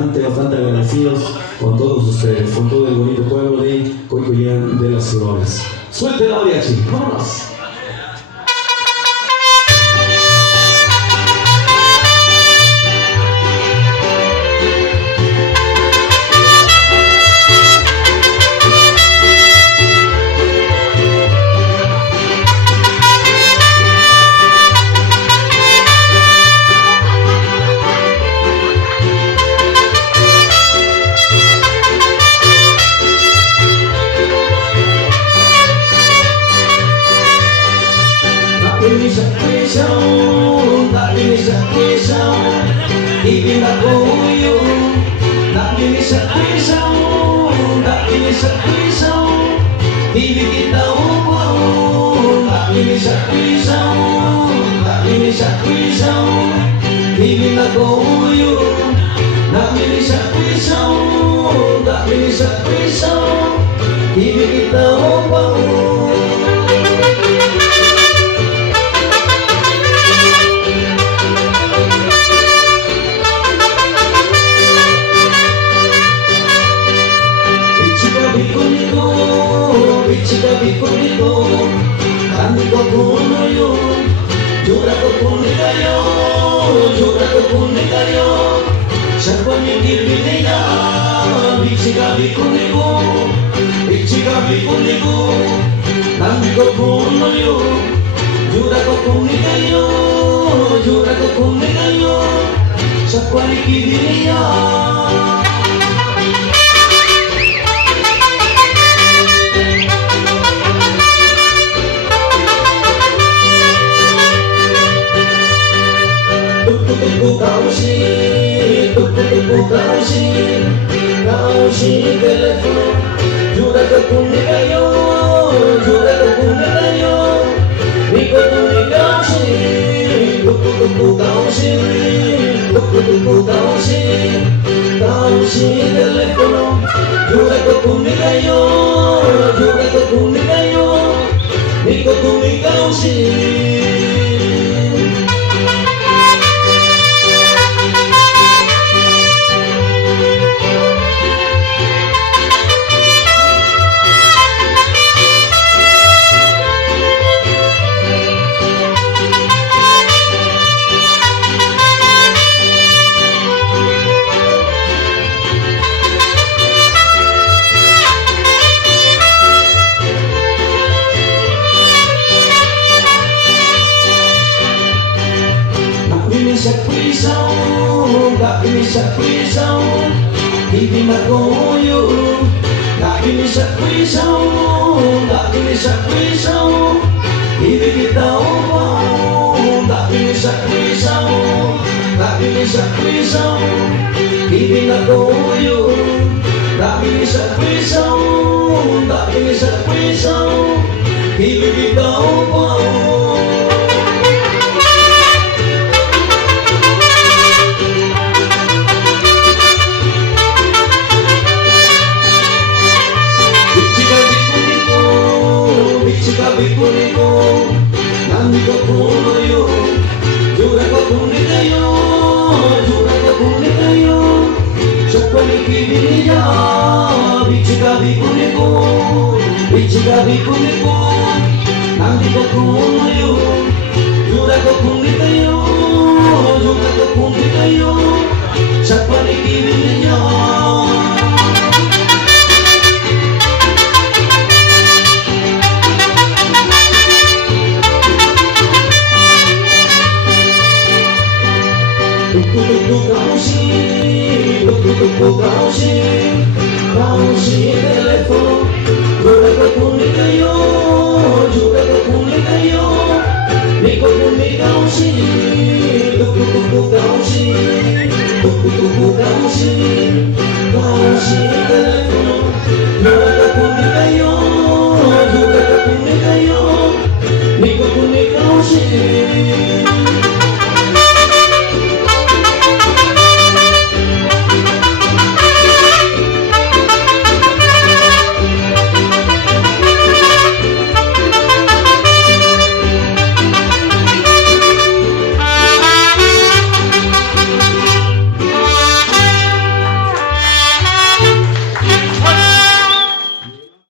bastante agradecidos con todos ustedes, con todo el bonito pueblo de Coycollán de las Flores. Suelte la mariachi, vámonos. Ibig ako dahil sa pisaw, dahil sa pisaw, ibig kita upang dahil sa pisaw, dahil sa pisaw, ibig ako dahil sa pisaw, dahil sa pisaw, ibig kita upang. Bikuniko, kami ko puno yun. Jura ko puno kayo, jura ko puno kayo. Sa pamigil niya, bichika bikuniko, bichika bikuniko. Kami ko puno yun. Jura ko puno kayo, jura ko puno kayo. Sa pamigil niya. Kausi telepon, jura que puni kayo, jura que puni kayo. Niko puni kausi, kausi, kausi, kausi telepon, jura que puni kayo, jura que puni kayo. Niko puni kausi. Sa pisaw, dahil sa pisaw, hindi makuyo. Dahil sa pisaw, dahil sa pisaw, ibig kita upang. Dahil sa pisaw, dahil sa pisaw, hindi makuyo. Dahil sa pisaw, dahil sa pisaw, ibig kita upang. Bikuniko, nandi ko puno yun. Jura ko puni kayo, jura ko puni kayo. Sa paligid niya, bichika bikuniko, bichika bikuniko. Nandi ko puno yun. Jura ko puni kayo, jura ko puni kayo. Sa paligid niya. Kausi telepon, jura ko puni kayo, jura ko puni kayo. Niko puni kausi, kausi, kausi, kausi.